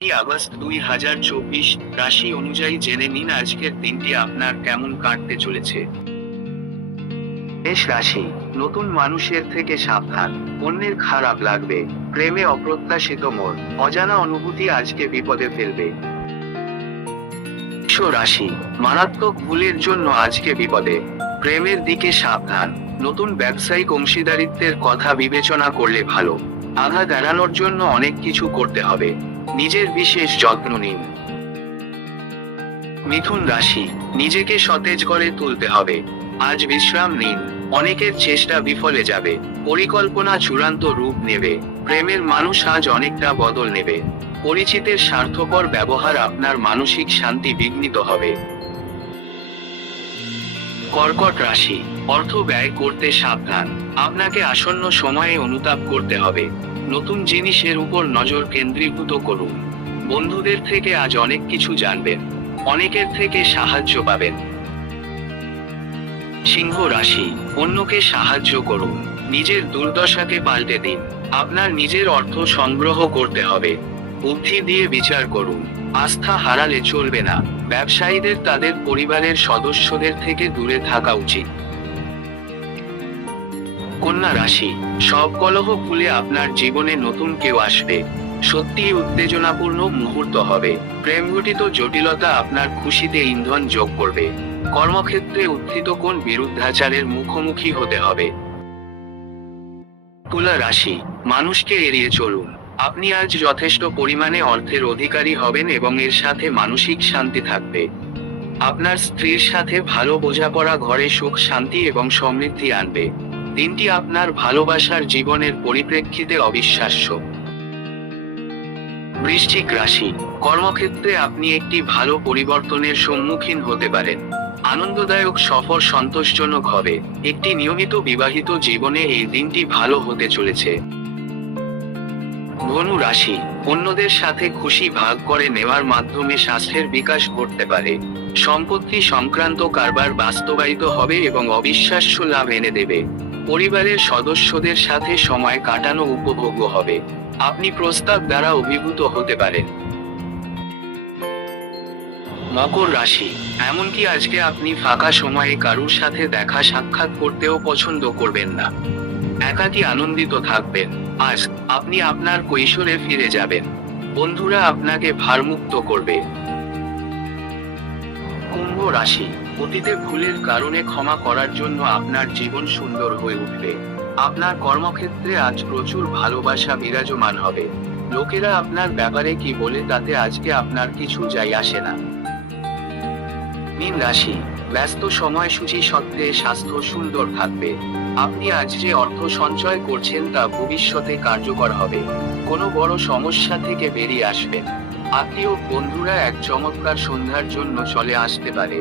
August 2024 রাশি অনুযায়ী জেনে নিন আজকের দিনটি আপনার কেমন কাটতে চলেছে। মেষ রাশি, নতুন মানুষের থেকে সাবধান, অন্যের খারাপ লাগবে, প্রেমে অপ্রত্যাশিত মোড়, অজানা অনুভূতি আজকে বিপদে ফেলবে। বৃষ রাশি, মারাত্মক ভুলের জন্য আজকে বিপদে, প্রেমের দিকে সাবধান, নতুন ব্যবসায়িক অংশীদারিত্বের কথা বিবেচনা করলে ভালো, আঘাত এড়ানোর জন্য অনেক কিছু করতে হবে, নিজের বিশেষ যত্ন নিন। মিথুন রাশি, নিজেকে সতেজ করে তুলতে হবে, আজ বিশ্রাম নিন, অনেকের চেষ্টা বিফলে যাবে, পরিকল্পনা চূড়ান্ত রূপ নেবে, প্রেমের মানুষ আজ অনেকটা বদল নেবে, পরিচিতের স্বার্থপর ব্যবহার আপনার মানসিক শান্তি বিঘ্নিত হবে। কর্কট রাশি, অর্থ ব্যয় করতে সাবধান, আপনাকে আসন্ন সময়ে অনুতাপ করতে হবে, নতুন জিনিসের উপর নজর কেন্দ্রীভূত করুন, বন্ধুদের থেকে আজ অনেক কিছু জানবেন, অনেকের থেকে সাহায্য পাবেন। সিংহ রাশি, অন্যকে সাহায্য করুন, নিজের দুর্দশাকে পাল্টে দিন, আপনার নিজের অর্থ সংগ্রহ করতে হবে, বুদ্ধি দিয়ে বিচার করুন, আস্থা হারালে চলবে না, ব্যবসায়ীদের তাদের পরিবারের সদস্যদের থেকে দূরে থাকা উচিত। কন্যা রাশি, সব কলহ ভুলে আপনার জীবনে নতুন কেউ আসবে, সত্যিই উত্তেজনাপূর্ণ মুহূর্ত হবে, প্রেমঘটিত জটিলতা আপনার খুশিতে ইন্ধন যোগ করবে, কর্মক্ষেত্রে উত্থিত কোন বিরুদ্ধাচারের মুখোমুখি হতে হবে। তুলা রাশি, মানুষকে এড়িয়ে চলুন, আপনি আজ যথেষ্ট পরিমাণে অর্থের অধিকারী হবেন এবং এর সাথে মানসিক শান্তি থাকবে, আপনার স্ত্রীর সাথে ভালো বোঝাপড়া ঘরে সুখ শান্তি এবং সমৃদ্ধি আনবে, দিনটি আপনার ভালোবাসার জীবনের পরিপ্রেক্ষিতে অবিশ্বাস্য। বৃশ্চিক রাশি, কর্মক্ষেত্রে আপনি একটি ভালো পরিবর্তনের সম্মুখীন হতে পারেন, আনন্দদায়ক সফর সন্তোষজনক হবে, একটি নিয়মিত বিবাহিত জীবনে এই দিনটি ভালো হতে চলেছে। ধনু রাশি, অন্যদের সাথে খুশি ভাগ করে নেওয়ার মাধ্যমে স্বাস্থ্যের বিকাশ ঘটতে পারে, সম্পত্তি সংক্রান্ত কারবার বাস্তবায়িত হবে এবং অবিশ্বাস্য লাভ এনে দেবে, পরিবারের সদস্যদের সাথে সময় কাটানো উপভোগ্য হবে, আপনি প্রস্তাব দ্বারা অভিভূত হতে পারেন। মকর রাশি, এমনকি আজকে আপনি ফাঁকা সময়ে কারুর সাথে দেখা সাক্ষাৎ করতেও পছন্দ করবেন না, একাকী আনন্দিত থাকবেন, আজ আপনি আপনার কৈশোরে ফিরে যাবেন, বন্ধুরা আপনাকে ভারমুক্ত করবে। কুম্ভ রাশি, অতীতে ভুলের কারণে ক্ষমা করার জন্য আপনার জীবন সুন্দর হয়ে উঠবে, আপনার কর্মক্ষেত্রে আজ প্রচুর ভালোবাসা বিরাজমান হবে, লোকেরা আপনার ব্যাপারে কি বলে তাতে আজকে আপনার কিছু যায় আসে না। মীন রাশি, ব্যস্ত সময়সূচি সত্ত্বে স্বাস্থ্য সুন্দর থাকবে, আপনি আজ যে অর্থ সঞ্চয় করছেন তা ভবিষ্যতে কার্যকর হবে, কোনো বড় সমস্যা থেকে বেরিয়ে আসবেন, আত্মীয় বন্ধুরা এক চমৎকার সন্ধ্যার জন্য চলে আসতে পারে,